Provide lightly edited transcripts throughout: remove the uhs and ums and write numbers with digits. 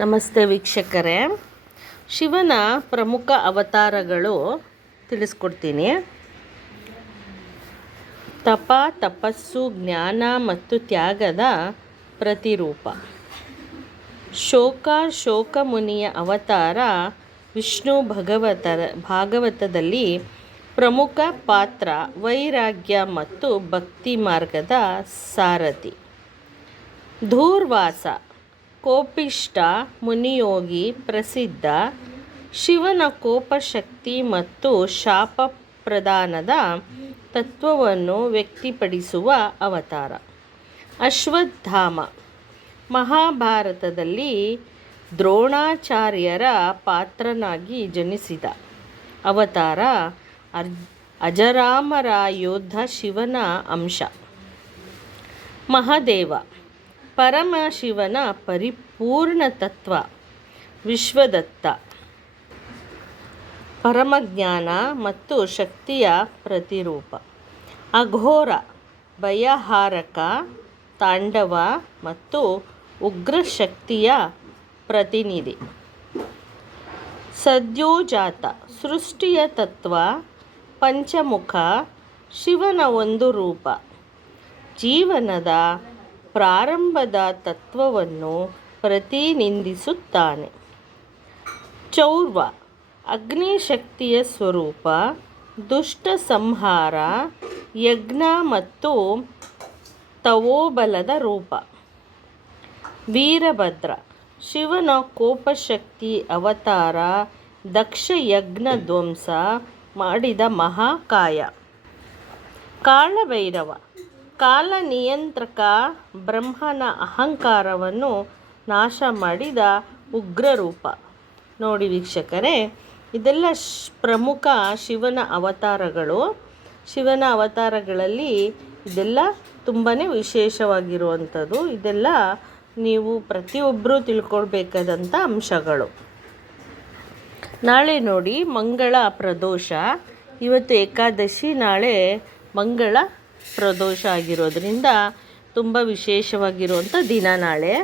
ನಮಸ್ತೆ ವೀಕ್ಷಕರೇ. ಶಿವನ ಪ್ರಮುಖ ಅವತಾರಗಳು ತಿಳಿಸ್ಕೊಡ್ತೀನಿ. ತಪ, ತಪಸ್ಸು, ಜ್ಞಾನ ಮತ್ತು ತ್ಯಾಗದ ಪ್ರತಿರೂಪ. ಶೋಕ ಮುನಿಯ ಅವತಾರ ವಿಷ್ಣು ಭಾಗವತದಲ್ಲಿ ಪ್ರಮುಖ ಪಾತ್ರ, ವೈರಾಗ್ಯ ಮತ್ತು ಭಕ್ತಿ ಮಾರ್ಗದ ಸಾರಥಿ. ಧೂರ್ವಾಸ ಕೋಪಿಷ್ಠ ಮುನಿಯೋಗಿ ಪ್ರಸಿದ್ಧ. ಶಿವನ ಕೋಪಶಕ್ತಿ ಮತ್ತು ಶಾಪ ಪ್ರದಾನದ ತತ್ವವನ್ನು ವ್ಯಕ್ತಪಡಿಸುವ ಅವತಾರ. ಅಶ್ವತ್ಥಾಮ ಮಹಾಭಾರತದಲ್ಲಿ ದ್ರೋಣಾಚಾರ್ಯರ ಪಾತ್ರನಾಗಿ ಜನಿಸಿದ ಅವತಾರ. ಅಜರಾಮರ ಯೋಧ, ಶಿವನ ಅಂಶ. ಮಹಾದೇವ ಪರಮಶಿವನ ಪರಿಪೂರ್ಣ ತತ್ವ. ವಿಶ್ವದತ್ತ ಪರಮಜ್ಞಾನ ಮತ್ತು ಶಕ್ತಿಯ ಪ್ರತಿರೂಪ. ಅಘೋರ ಭಯಹಾರಕ, ತಾಂಡವ ಮತ್ತು ಉಗ್ರ ಶಕ್ತಿಯ ಪ್ರತಿನಿಧಿ. ಸದ್ಯೋಜಾತ ಸೃಷ್ಟಿಯ ತತ್ವ. ಪಂಚಮುಖ ಶಿವನ ಒಂದು ರೂಪ. ಜೀವನದ ಪ್ರಾರಂಭದ ತತ್ವವನ್ನು ಪ್ರತಿನಿಧಿಸುತ್ತಾನೆ. ಚೌರ್ವ ಅಗ್ನಿಶಕ್ತಿಯ ಸ್ವರೂಪ. ದುಷ್ಟ ಸಂಹಾರ, ಯಜ್ಞ ಮತ್ತು ತವೋಬಲದ ರೂಪ. ವೀರಭದ್ರ ಶಿವನ ಕೋಪಶಕ್ತಿ ಅವತಾರ. ದಕ್ಷ ಯಜ್ಞ ಧ್ವಂಸ ಮಾಡಿದ ಮಹಾಕಾಯ. ಕಾಳಭೈರವ ಕಾಲ ನಿಯಂತ್ರಕ, ಬ್ರಹ್ಮನ ಅಹಂಕಾರವನ್ನು ನಾಶ ಮಾಡಿದ ಉಗ್ರರೂಪ. ನೋಡಿ ವೀಕ್ಷಕರೇ, ಇದೆಲ್ಲ ಪ್ರಮುಖ ಶಿವನ ಅವತಾರಗಳು. ಶಿವನ ಅವತಾರಗಳಲ್ಲಿ ಇದೆಲ್ಲ ತುಂಬಾ ವಿಶೇಷವಾಗಿರುವಂಥದ್ದು. ಇದೆಲ್ಲ ನೀವು ಪ್ರತಿಯೊಬ್ಬರೂ ತಿಳ್ಕೊಳ್ಬೇಕಾದಂಥ ಅಂಶಗಳು. ನಾಳೆ ನೋಡಿ ಮಂಗಳ ಪ್ರದೋಷ. ಇವತ್ತು ಏಕಾದಶಿ, ನಾಳೆ ಮಂಗಳ ಪ್ರದೋಷ ಆಗಿರೋದ್ರಿಂದ ತುಂಬ ವಿಶೇಷವಾಗಿರುವಂಥ ದಿನ ನಾಳೆ.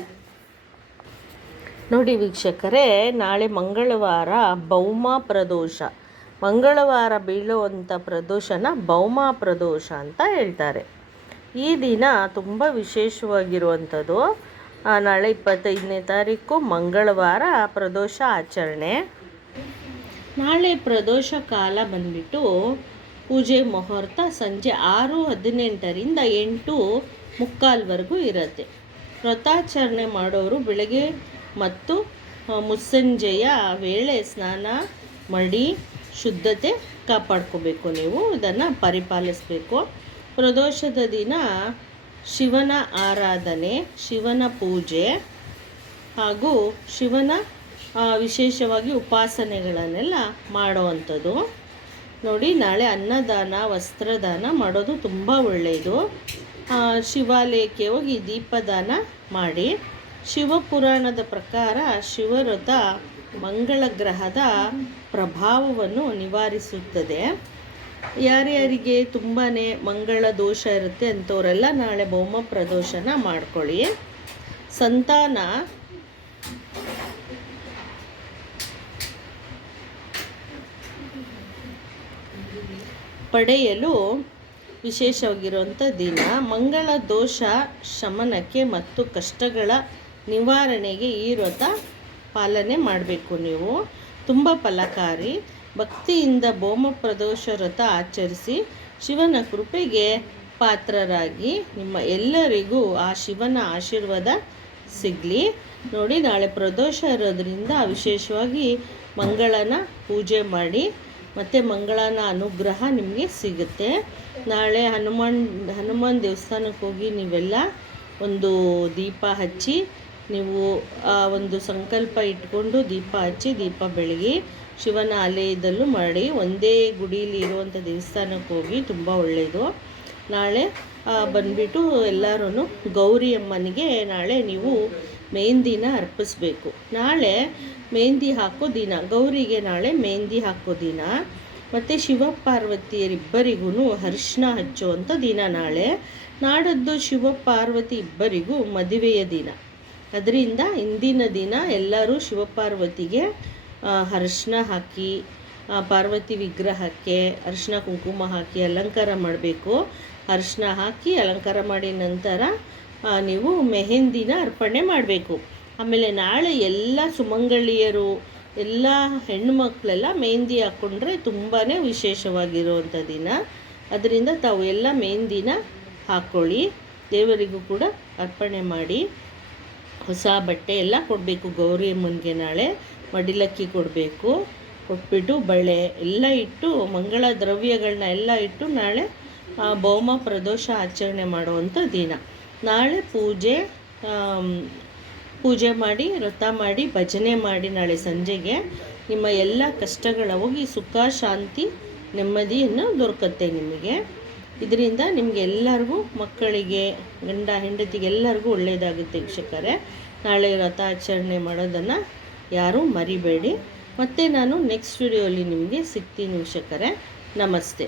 ನೋಡಿ ವೀಕ್ಷಕರೇ, ನಾಳೆ ಮಂಗಳವಾರ ಭೌಮ ಪ್ರದೋಷ. ಮಂಗಳವಾರ ಬೀಳುವಂಥ ಪ್ರದೋಷನ ಭೌಮ ಪ್ರದೋಷ ಅಂತ ಹೇಳ್ತಾರೆ. ಈ ದಿನ ತುಂಬ ವಿಶೇಷವಾಗಿರುವಂಥದ್ದು. ನಾಳೆ 25ನೇ ತಾರೀಕು ಮಂಗಳವಾರ ಪ್ರದೋಷ ಆಚರಣೆ. ನಾಳೆ ಪ್ರದೋಷ ಕಾಲ ಬಂದ್ಬಿಟ್ಟು ಪೂಜೆ ಮುಹೂರ್ತ ಸಂಜೆ 6:18ರಿಂದ 8:45ವರೆಗೂ ಇರುತ್ತೆ. ವ್ರತಾಚರಣೆ ಮಾಡೋರು ಬೆಳಗ್ಗೆ ಮತ್ತು ಮುಸ್ಸಂಜೆಯ ವೇಳೆ ಸ್ನಾನ ಮಾಡಿ ಶುದ್ಧತೆ ಕಾಪಾಡ್ಕೋಬೇಕು. ನೀವು ಇದನ್ನು ಪರಿಪಾಲಿಸಬೇಕು. ಪ್ರದೋಷದ ದಿನ ಶಿವನ ಆರಾಧನೆ, ಶಿವನ ಪೂಜೆ ಹಾಗೂ ಶಿವನ ವಿಶೇಷವಾಗಿ ಉಪಾಸನೆಗಳನ್ನೆಲ್ಲ ಮಾಡುವಂಥದ್ದು. ನೋಡಿ, ನಾಳೆ ಅನ್ನದಾನ, ವಸ್ತ್ರದಾನ ಮಾಡೋದು ತುಂಬ ಒಳ್ಳೆಯದು. ಶಿವಾಲಯಕ್ಕೆ ಹೋಗಿ ದೀಪದಾನ ಮಾಡಿ. ಶಿವಪುರಾಣದ ಪ್ರಕಾರ ಶಿವವ್ರತ ಮಂಗಳ ಗ್ರಹದ ಪ್ರಭಾವವನ್ನು ನಿವಾರಿಸುತ್ತದೆ. ಯಾರ್ಯಾರಿಗೆ ತುಂಬಾ ಮಂಗಳ ದೋಷ ಇರುತ್ತೆ ಅಂಥವರೆಲ್ಲ ನಾಳೆ ಭೌಮ ಪ್ರದೋಷನ ಮಾಡ್ಕೊಳ್ಳಿ. ಸಂತಾನ ಪಡೆಯಲು ವಿಶೇಷವಾಗಿರುವಂಥ ದಿನ. ಮಂಗಳ ದೋಷ ಶಮನಕ್ಕೆ ಮತ್ತು ಕಷ್ಟಗಳ ನಿವಾರಣೆಗೆ ಈ ವ್ರತ ಪಾಲನೆ ಮಾಡಬೇಕು. ನೀವು ತುಂಬ ಫಲಕಾರಿ. ಭಕ್ತಿಯಿಂದ ಭೌಮ ಪ್ರದೋಷ ವ್ರತ ಆಚರಿಸಿ ಶಿವನ ಕೃಪೆಗೆ ಪಾತ್ರರಾಗಿ. ನಿಮ್ಮ ಎಲ್ಲರಿಗೂ ಆ ಶಿವನ ಆಶೀರ್ವಾದ ಸಿಗಲಿ. ನೋಡಿ, ನಾಳೆ ಪ್ರದೋಷ ಇರೋದ್ರಿಂದ ವಿಶೇಷವಾಗಿ ಮಂಗಳನ ಪೂಜೆ ಮಾಡಿ ಮತ್ತು ಮಂಗಳನ ಅನುಗ್ರಹ ನಿಮಗೆ ಸಿಗುತ್ತೆ. ನಾಳೆ ಹನುಮಾನ್ ದೇವಸ್ಥಾನಕ್ಕೆ ಹೋಗಿ ನೀವೆಲ್ಲ ಒಂದು ದೀಪ ಹಚ್ಚಿ, ನೀವು ಒಂದು ಸಂಕಲ್ಪ ಇಟ್ಕೊಂಡು ದೀಪ ಹಚ್ಚಿ ದೀಪ ಬೆಳಗಿ ಶಿವನ ಆಲಯದಲ್ಲೂ ಮಾಡಿ. ಒಂದೇ ಗುಡಿಯಲ್ಲಿ ಇರುವಂಥ ದೇವಸ್ಥಾನಕ್ಕೆ ಹೋಗಿ, ತುಂಬ ಒಳ್ಳೆಯದು. ನಾಳೆ ಬಂದುಬಿಟ್ಟು ಎಲ್ಲರೂ ಗೌರಿ ಅಮ್ಮನಿಗೆ ನಾಳೆ ನೀವು ಮೆಹಂದಿನ ಅರ್ಪಿಸ್ಬೇಕು. ನಾಳೆ ಮೆಹಂದಿ ಹಾಕೋ ದಿನ, ಗೌರಿಗೆ ನಾಳೆ ಮೆಹಂದಿ ಹಾಕೋ ದಿನ. ಮತ್ತು ಶಿವಪಾರ್ವತಿಯರಿಬ್ಬರಿಗೂ ಅರಿಶಿನ ಹಚ್ಚುವಂಥ ದಿನ ನಾಳೆ. ನಾಡದ್ದು ಶಿವಪಾರ್ವತಿ ಇಬ್ಬರಿಗೂ ಮದುವೆಯ ದಿನ. ಅದರಿಂದ ಇಂದಿನ ದಿನ ಎಲ್ಲರೂ ಶಿವಪಾರ್ವತಿಗೆ ಅರಿಶಿನ ಹಾಕಿ ಪಾರ್ವತಿ ವಿಗ್ರಹಕ್ಕೆ ಅರಿಶಿನ ಕುಂಕುಮ ಹಾಕಿ ಅಲಂಕಾರ ಮಾಡಬೇಕು. ಅರಿಶಿನ ಹಾಕಿ ಅಲಂಕಾರ ಮಾಡಿದ ನಂತರ ನೀವು ಮೆಹಂದಿನ ಅರ್ಪಣೆ ಮಾಡಬೇಕು. ಆಮೇಲೆ ನಾಳೆ ಎಲ್ಲ ಸುಮಂಗಳಿಯರು ಎಲ್ಲ ಹೆಣ್ಣುಮಕ್ಕಳೆಲ್ಲ ಮೆಹಂದಿ ಹಾಕ್ಕೊಂಡ್ರೆ ತುಂಬಾ ವಿಶೇಷವಾಗಿರುವಂಥ ದಿನ. ಅದರಿಂದ ತಾವು ಎಲ್ಲ ಮೆಹಂದಿನ ಹಾಕ್ಕೊಳ್ಳಿ. ದೇವರಿಗೂ ಕೂಡ ಅರ್ಪಣೆ ಮಾಡಿ. ಹೊಸ ಬಟ್ಟೆ ಎಲ್ಲ ಕೊಡಬೇಕು. ಗೌರಿ ಅಮ್ಮನಿಗೆ ನಾಳೆ ಮಡಿಲಕ್ಕಿ ಕೊಡಬೇಕು. ಕೊಟ್ಬಿಟ್ಟು ಬಳೆ ಎಲ್ಲ ಇಟ್ಟು ಮಂಗಳ ದ್ರವ್ಯಗಳನ್ನ ಎಲ್ಲ ಇಟ್ಟು ನಾಳೆ ಭೌಮ ಪ್ರದೋಷ ಆಚರಣೆ ಮಾಡುವಂಥ ದಿನ. ನಾಳೆ ಪೂಜೆ ಮಾಡಿ ವ್ರತ ಮಾಡಿ ಭಜನೆ ಮಾಡಿ ನಾಳೆ ಸಂಜೆಗೆ ನಿಮ್ಮ ಎಲ್ಲ ಕಷ್ಟಗಳ ಹೋಗಿ ಸುಖ ಶಾಂತಿ ನೆಮ್ಮದಿಯನ್ನು ದೊರಕುತ್ತೆ ನಿಮಗೆ. ಇದರಿಂದ ನಿಮಗೆ ಎಲ್ಲರಿಗೂ ಮಕ್ಕಳಿಗೆ ಗಂಡ ಹೆಂಡತಿಗೆ ಎಲ್ಲರಿಗೂ ಒಳ್ಳೆಯದಾಗುತ್ತೆ ವೀಕ್ಷಕರೇ. ನಾಳೆ ವ್ರತ ಆಚರಣೆ ಮಾಡೋದನ್ನು ಯಾರೂ ಮರಿಬೇಡಿ. ಮತ್ತು ನಾನು ನೆಕ್ಸ್ಟ್ ವಿಡಿಯೋಲಿ ನಿಮಗೆ ಸಿಗ್ತೀನಿ ವೀಕ್ಷಕರೇ. ನಮಸ್ತೆ.